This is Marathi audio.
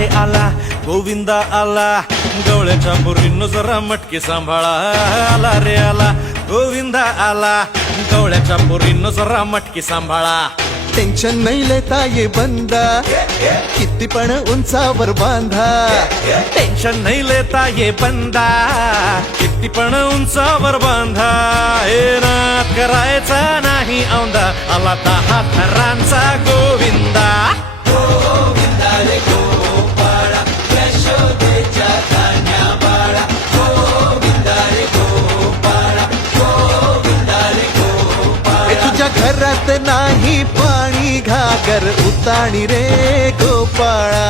रे आला गोविंदा आला, गवळ्याच्या पोरींनो जरा मटके सांभाळा. आला रे आला गोविंदा आला, गवळ्याच्या पोरींनो जरा मटके सांभाळा. टेन्शन नाही लेता ये बंदा, किती पण उंचावर बांधा. टेन्शन नाही लेता ये बंदा, किती पण उंचावर बांधा. हे नाद करायचा नाही औंदा, आला 10 थरांचा गोविंदा. गोविंदा रे गोपाळा, यशोदेच्या कान्या बाळा. गोविंदा रे गोपाळा, गोविंदा रे गोपाळा. तुझ्या घरात नाही पाणी, घागर उताणी रे गोपाळा.